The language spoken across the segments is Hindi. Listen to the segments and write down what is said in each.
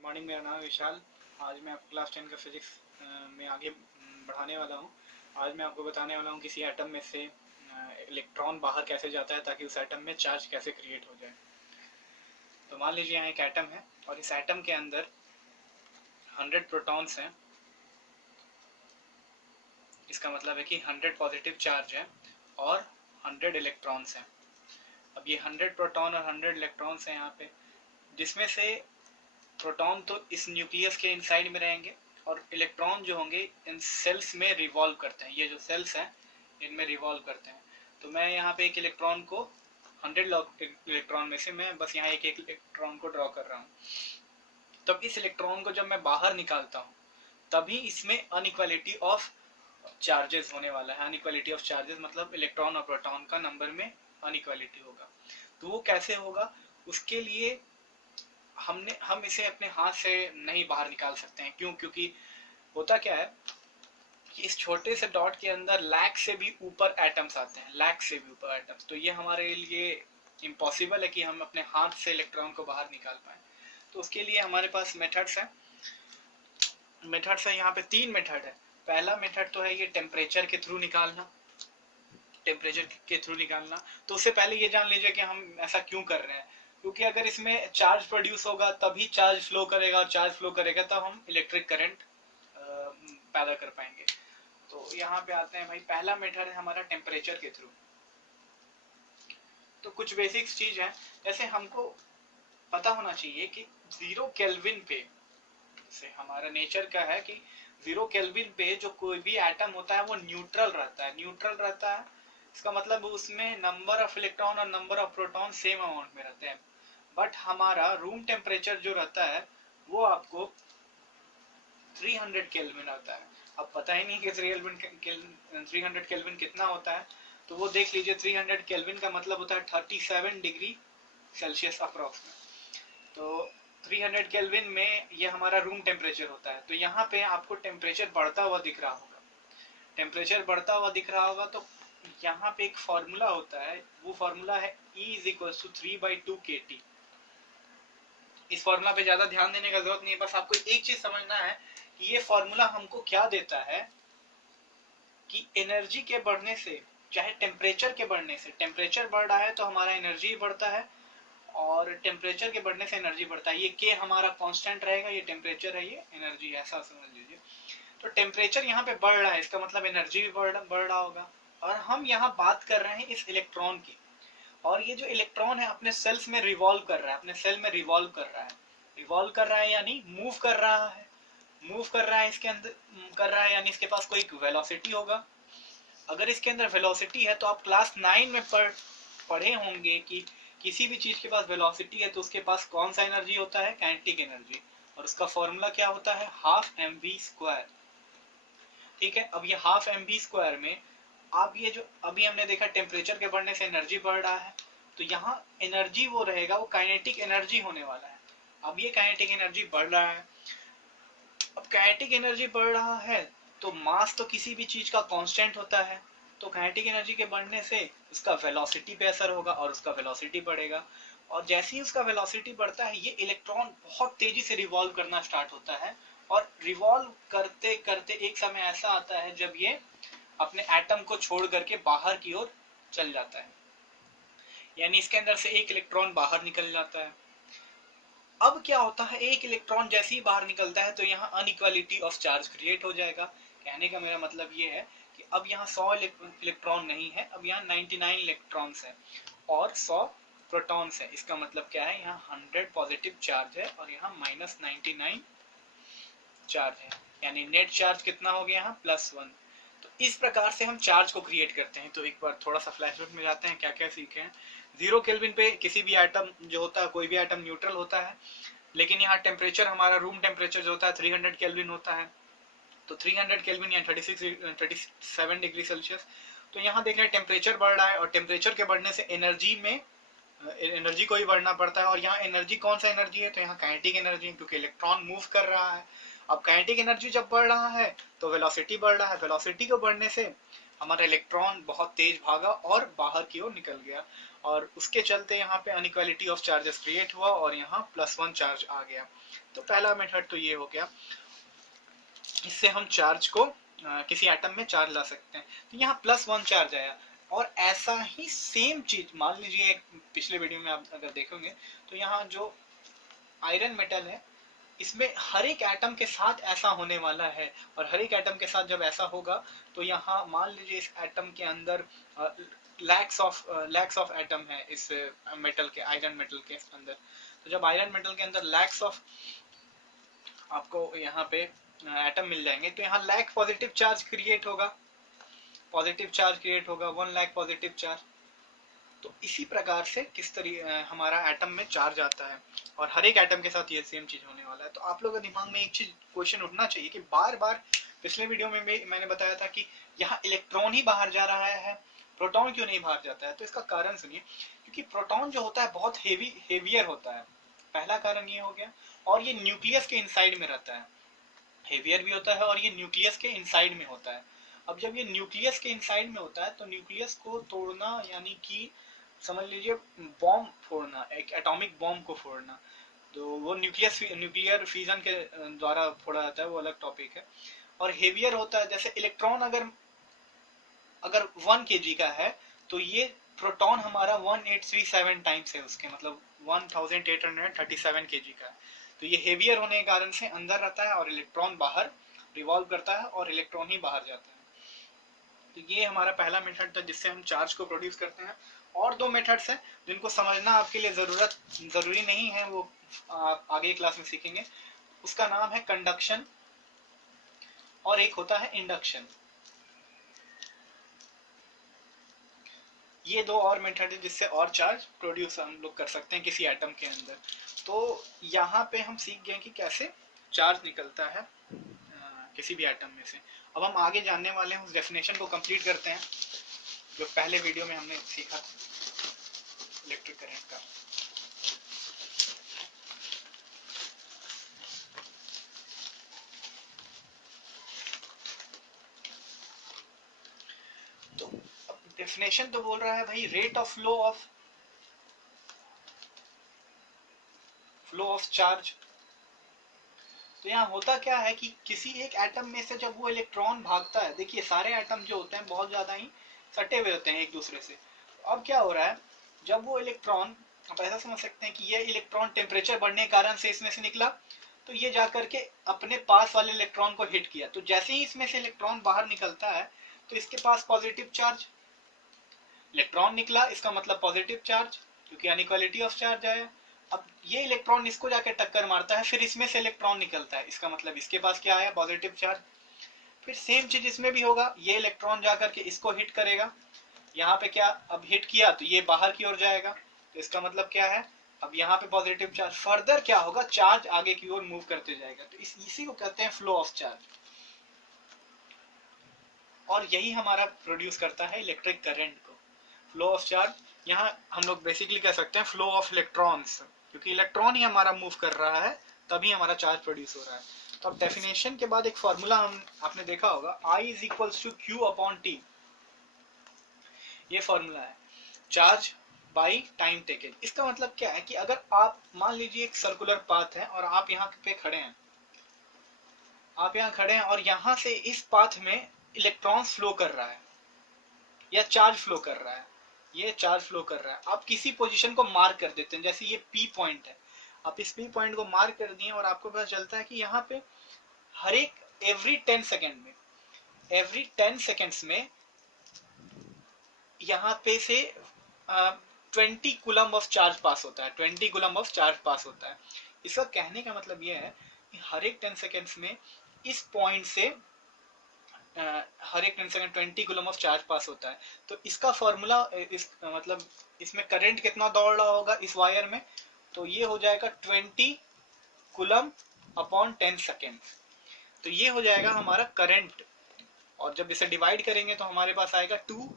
गुड मॉर्निंग, मेरा नाम है विशाल। आज मैं आपको क्लास 10 का फिजिक्स में आगे बढ़ाने वाला हूँ। आज मैं आपको बताने वाला हूँ किसी एटम में से इलेक्ट्रॉन बाहर कैसे जाता है ताकि उस एटम में चार्ज कैसे क्रिएट हो जाए। तो मान लीजिए यहाँ एक एटम है और इस एटम के अंदर 100 प्रोटॉन्स हैं। इसका मतलब है कि 100 पॉजिटिव चार्ज है और 100 इलेक्ट्रॉन्स हैं। अब ये 100 प्रोटॉन और 100 इलेक्ट्रॉन्स हैं यहाँ पे, जिसमें से प्रोटॉन तो इस न्यूक्लियस के इनसाइड में रहेंगे और इलेक्ट्रॉन जो होंगे इन सेल्स में रिवॉल्व करते हैं। ये जो सेल्स हैं इनमें रिवॉल्व करते हैं। तो मैं यहाँ पे एक इलेक्ट्रॉन को 100 इलेक्ट्रॉन में से मैं बस यहाँ एक इलेक्ट्रॉन को ड्रॉ कर रहा हूँ। तब इस इलेक्ट्रॉन को जब मैं बाहर निकालता हूँ तभी इसमें अनइक्वालिटी ऑफ चार्जेस होने वाला है। अनइक्वालिटी ऑफ चार्जेस मतलब इलेक्ट्रॉन और प्रोटॉन का नंबर में अनइक्वालिटी होगा। तो वो कैसे होगा, उसके लिए हम इसे अपने हाथ से नहीं बाहर निकाल सकते हैं। क्यों? क्योंकि होता क्या है कि इस छोटे से डॉट के अंदर लाख से भी ऊपर एटम्स आते हैं, लाख से भी ऊपर एटम्स। तो ये हमारे लिए इम्पॉसिबल है कि हम अपने हाथ से इलेक्ट्रॉन को बाहर निकाल पाए। तो उसके लिए हमारे पास मेथड्स हैं। यहाँ पे 3 मेथड है। पहला मेथड तो है ये टेम्परेचर के थ्रू निकालना। तो उससे पहले ये जान लीजिए कि हम ऐसा क्यों कर रहे हैं। क्योंकि अगर इसमें चार्ज प्रोड्यूस होगा तभी चार्ज फ्लो करेगा, और चार्ज फ्लो करेगा तब हम इलेक्ट्रिक करंट पैदा कर पाएंगे। तो यहाँ पे आते हैं भाई, पहला मेथड है हमारा टेम्परेचर के थ्रू। तो कुछ बेसिक्स चीज है, जैसे हमको पता होना चाहिए कि 0 केल्विन पे से हमारा नेचर का है कि 0 केल्विन पे जो कोई भी एटम होता है वो न्यूट्रल रहता है। इसका मतलब उसमें नंबर ऑफ इलेक्ट्रॉन और number of proton same amount में रहते हैं। बट हमारा रूम टेम्परेचर जो रहता है वो आपको 300 केल्विन आता है। अब पता ही नहीं कि 300 केल्विन कितना होता है, तो वो देख लीजिए। 300 केल्विन का मतलब होता है 37 डिग्री सेल्सियस अप्रॉक्स में। तो 300 केल्विन में ये हमारा रूम टेम्परेचर होता है। तो यहाँ पे आपको टेम्परेचर बढ़ता हुआ दिख रहा होगा। तो यहाँ पे एक फॉर्मूला होता है, वो फॉर्मूला है E = 3/2 kT। इस फॉर्मूला पे ज्यादा ध्यान देने का जरूरत नहीं है, बस आपको एक चीज समझना है कि ये फॉर्मूला हमको क्या देता है कि एनर्जी के बढ़ने से, चाहे टेम्परेचर के बढ़ने से, टेम्परेचर बढ़ रहा है तो हमारा एनर्जी बढ़ता है, और टेम्परेचर के बढ़ने से एनर्जी बढ़ता है। ये के हमारा कांस्टेंट रहेगा, ये टेम्परेचर है, ये एनर्जी, ऐसा समझ लीजिए। तो टेम्परेचर यहाँ पे बढ़ रहा है, इसका मतलब एनर्जी भी बढ़ रहा होगा। और हम यहाँ बात कर रहे हैं इस इलेक्ट्रॉन की, और ये जो इलेक्ट्रॉन है अपने सेल्स में रिवॉल्व कर रहा है, अपने सेल में रिवॉल्व कर रहा है यानी मूव कर रहा है इसके अंदर कर रहा है, यानी इसके पास कोई वेलोसिटी होगा। अगर इसके अंदर वेलोसिटी है तो आप क्लास 9 में पढ़े होंगे कि किसी भी चीज के पास वेलोसिटी है तो उसके पास कौन सा एनर्जी होता है, काइनेटिक एनर्जी, और उसका फॉर्मूला क्या होता है, हाफ mv²। ठीक है, अब ये हाफ mv² में आप ये जो अभी हमने देखा टेम्परेचर के बढ़ने से एनर्जी बढ़ रहा है, तो यहाँ एनर्जी वो रहेगा, वो काइनेटिक एनर्जी होने वाला है। अब ये काइनेटिक एनर्जी बढ़ रहा है। अब काइनेटिक एनर्जी बढ़ रहा है तो मास तो किसी भी चीज का कांस्टेंट होता है, तो काइनेटिक एनर्जी के बढ़ने से उसका वेलोसिटी पे असर होगा और उसका वेलोसिटी बढ़ेगा। और जैसे ही उसका वेलोसिटी बढ़ता है ये इलेक्ट्रॉन बहुत तेजी से रिवॉल्व करना स्टार्ट होता है, और रिवॉल्व करते करते एक समय ऐसा आता है जब ये अपने एटम को छोड़ करके बाहर की ओर चल जाता है, यानी इसके अंदर से एक इलेक्ट्रॉन बाहर निकल जाता है। अब क्या होता है, एक इलेक्ट्रॉन जैसे ही बाहर निकलता है तो यहाँ अनइक्वालिटी ऑफ चार्ज क्रिएट हो जाएगा। कहने का मेरा मतलब ये है कि अब यहाँ 100 इलेक्ट्रॉन नहीं है, अब यहाँ 99 इलेक्ट्रॉन्स है और 100 प्रोटॉन्स है। इसका मतलब क्या है, यहाँ 100 पॉजिटिव चार्ज है और यहाँ -99 चार्ज है, यानी नेट चार्ज कितना हो गया यहाँ, +1। तो इस प्रकार से हम चार्ज को क्रिएट करते हैं। तो एक बार थोड़ा सा फ्लैशबैक में जाते हैं, क्या क्या सीखे हैं। 0 केल्विन पे किसी भी एटम जो होता है, कोई भी एटम न्यूट्रल होता है, लेकिन यहाँ टेम्परेचर हमारा रूम टेम्परेचर जो होता है 300 केल्विन होता है। तो 300 केल्विन या 37 डिग्री सेल्सियस। तो यहाँ देख रहे हैं टेम्परेचर बढ़ रहा है, और टेम्परेचर के बढ़ने से एनर्जी को भी बढ़ना पड़ता है। और यहाँ एनर्जी कौन सा एनर्जी है, तो यहाँ काइनेटिक एनर्जी, क्योंकि इलेक्ट्रॉन मूव कर रहा है। अब काइनेटिक एनर्जी जब बढ़ रहा है तो वेलोसिटी बढ़ रहा है, वेलोसिटी को बढ़ने से हमारा इलेक्ट्रॉन बहुत तेज भागा और बाहर की ओर निकल गया। और उसके चलते यहाँ पे अनइक्वालिटी ऑफ चार्जेस क्रिएट हुआ और यहाँ +1 चार्ज आ गया। तो पहला मेथड तो ये हो गया, इससे हम चार्ज को किसी एटम में चार्ज ला सकते हैं। तो यहाँ +1 चार्ज आया और ऐसा ही सेम चीज मान लीजिए पिछले वीडियो में आप अगर देखोगे तो यहाँ जो आयरन मेटल है इसमें हर एक एटम के साथ ऐसा होने वाला है, और हर एक एटम के साथ जब ऐसा होगा तो यहाँ मान लीजिए इस एटम के अंदर लैक्स ऑफ एटम है इस मेटल के, आयरन मेटल के अंदर। तो जब आयरन मेटल के अंदर लैक्स ऑफ आपको यहाँ पे एटम मिल जाएंगे तो यहाँ लैक पॉजिटिव चार्ज क्रिएट होगा, 1 लाख पॉजिटिव चार्ज। तो इसी प्रकार से किस तरीके हमारा एटम में चार्ज आता है और हर एक एटम के साथ ये सेम चीज होने वाला है। तो आप लोगों के दिमाग में एक चीज क्वेश्चन उठना चाहिए कि बार बार पिछले वीडियो में मैंने बताया था कि यहाँ इलेक्ट्रॉन ही बाहर जा रहा है, प्रोटॉन क्यों नहीं बाहर जाता है। तो इसका कारण सुनिए, क्योंकि प्रोटॉन जो होता है बहुत हेवियर होता है, पहला कारण ये हो गया। और ये न्यूक्लियस के इनसाइड में रहता है, हेवियर भी होता है और ये न्यूक्लियस के इनसाइड में होता है। अब जब ये न्यूक्लियस के इनसाइड में होता है तो न्यूक्लियस को तोड़ना यानी कि समझ लीजिए बॉम्ब फोड़ना, एक एटॉमिक बॉम्ब को फोड़ना, तो वो न्यूक्लियर फ्यूजन के द्वारा फोड़ा जाता है, वो अलग टॉपिक है। और हेवियर होता है, जैसे इलेक्ट्रॉन अगर 1 kg का है तो ये प्रोटॉन हमारा 1837 टाइम्स है उसके, मतलब 1837 kg का है। तो ये हेवियर होने के कारण से अंदर रहता है और इलेक्ट्रॉन बाहर रिवॉल्व करता है और इलेक्ट्रॉन ही बाहर जाता है। तो ये हमारा पहला मेथड था जिससे हम चार्ज को प्रोड्यूस करते हैं। और 2 मेथड्स हैं जिनको समझना आपके लिए जरूरी नहीं है, वो आप आगे क्लास में सीखेंगे। उसका नाम है कंडक्शन और एक होता है इंडक्शन। ये 2 और मेथड है जिससे और चार्ज प्रोड्यूस हम लोग कर सकते हैं किसी एटम के अंदर। तो यहाँ पे हम सीख गए कि कैसे चार्ज निकलता है किसी भी एटम में से। अब हम आगे जानने वाले हैं, उस डेफिनेशन को कंप्लीट करते हैं जो पहले वीडियो में हमने सीखा था इलेक्ट्रिक करंट का। तो डेफिनेशन तो बोल रहा है भाई rate of flow of charge. तो यहाँ होता क्या है कि किसी एक एटम में से जब वो इलेक्ट्रॉन भागता है, देखिए सारे एटम जो होते हैं बहुत ज्यादा ही सटे हुए होते हैं एक दूसरे से। अब क्या हो रहा है, जब वो इलेक्ट्रॉन, आप ऐसा समझ सकते हैं कि ये इलेक्ट्रॉन टेम्परेचर बढ़ने के कारण से इसमें से निकला, तो ये जाकर के अपने पास वाले इलेक्ट्रॉन को हिट किया। तो जैसे ही इसमें से इलेक्ट्रॉन बाहर निकलता है तो इसके पास पॉजिटिव चार्ज, इलेक्ट्रॉन निकला इसका मतलब पॉजिटिव चार्ज, क्योंकि अनइक्वालिटी ऑफ चार्ज आया। अब ये इलेक्ट्रॉन इसको जाके टक्कर मारता है, फिर इसमें से इलेक्ट्रॉन निकलता है, इसका मतलब इसके पास क्या आया, पॉजिटिव चार्ज। फिर सेम चीज इसमें भी होगा, ये इलेक्ट्रॉन जाकर के इसको हिट करेगा, यहाँ पे क्या अब हिट किया तो ये बाहर की ओर जाएगा, तो इसका मतलब क्या है, अब यहाँ पे पॉजिटिव चार्ज। फर्दर क्या होगा, चार्ज आगे की ओर मूव करते जाएगा। तो इसी को कहते हैं फ्लो ऑफ चार्ज, और यही हमारा प्रोड्यूस करता है इलेक्ट्रिक करंट को, फ्लो ऑफ चार्ज। यहाँ हम लोग बेसिकली कह सकते हैं फ्लो ऑफ इलेक्ट्रॉन्स, क्योंकि इलेक्ट्रॉन ही हमारा मूव कर रहा है तभी हमारा चार्ज प्रोड्यूस हो रहा है। तो अब डेफिनेशन के बाद एक फॉर्मूला आपने देखा होगा, I is equals to Q upon T। ये फॉर्मूला है चार्ज बाई टाइम टेकन। इसका मतलब क्या है कि अगर आप मान लीजिए एक सर्कुलर पाथ है और आप यहाँ पे खड़े हैं, और यहाँ से इस पाथ में इलेक्ट्रॉन फ्लो कर रहा है या चार्ज फ्लो कर रहा है, ये चार्ज फ्लो कर रहा है। आप किसी पोजीशन को मार्क कर देते हैं, जैसे ये P पॉइंट है, आप इस P पॉइंट को मार्क कर दिए और आपको पता चलता है कि यहाँ पे हर एक एवरी 10 सेकेंड्स में यहाँ पे से 20 कूलम ऑफ चार्ज पास होता है, 20 कूलम ऑफ चार्ज पास होता है। इसका कहने का मतलब ये है कि हर एक 10 सेकेंड्स में इस पॉइंट से हर एक 10 सेकेंड 20 कूलम ऑफ चार्ज पास होता है। तो इसका फॉर्मूला मतलब इसमें करंट कितना दौड़ रहा होगा इस वायर में, तो ये हो जाएगा 20 कूलम अपॉन 10 सेकेंड। तो ये हो जाएगा हमारा करंट, और जब इसे डिवाइड करेंगे तो हमारे पास आएगा 2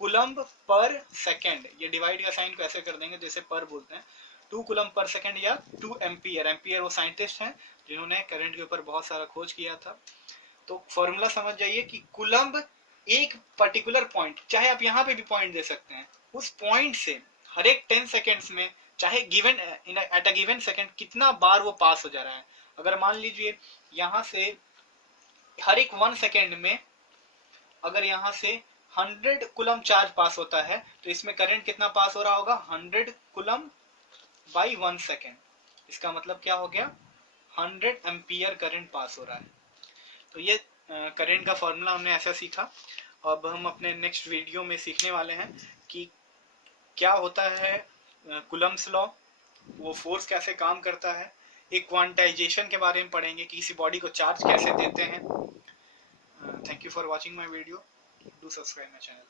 कूलम्ब पर सेकेंड। ये डिवाइड का साइन को ऐसे कर देंगे जैसे पर बोलते हैं, 2 कूलम्ब पर सेकेंड या 2 एम्पियर। एम्पियर वो साइंटिस्ट हैं जिन्होंने करंट के ऊपर बहुत सारा खोज किया था। तो फॉर्मूला समझ जाइए कि कूलम्ब एक पर्टिकुलर पॉइंट, चाहे आप यहाँ पे भी पॉइंट दे सकते हैं, उस पॉइंट से हर एक 10 सेकेंड्स में चाहे given at a given second कितना बार वो पास हो जा रहा है। अगर मान लीजिए यहाँ से हर एक 1 सेकेंड में अगर यहाँ से 100 कुलम चार्ज पास होता है तो इसमें करंट कितना पास हो रहा होगा, 100 कुलम बाई 1 सेकेंड। इसका मतलब क्या हो गया, 100 एम्पियर करंट पास हो रहा है। तो ये करंट का फॉर्मूला हमने ऐसा सीखा। अब हम अपने नेक्स्ट वीडियो में सीखने वाले हैं कि क्या होता है कूलम्स लॉ, वो फोर्स कैसे काम करता है, एक क्वांटाइजेशन के बारे में पढ़ेंगे कि किसी बॉडी को चार्ज कैसे देते हैं। Thank you for watching my video, do subscribe my channel.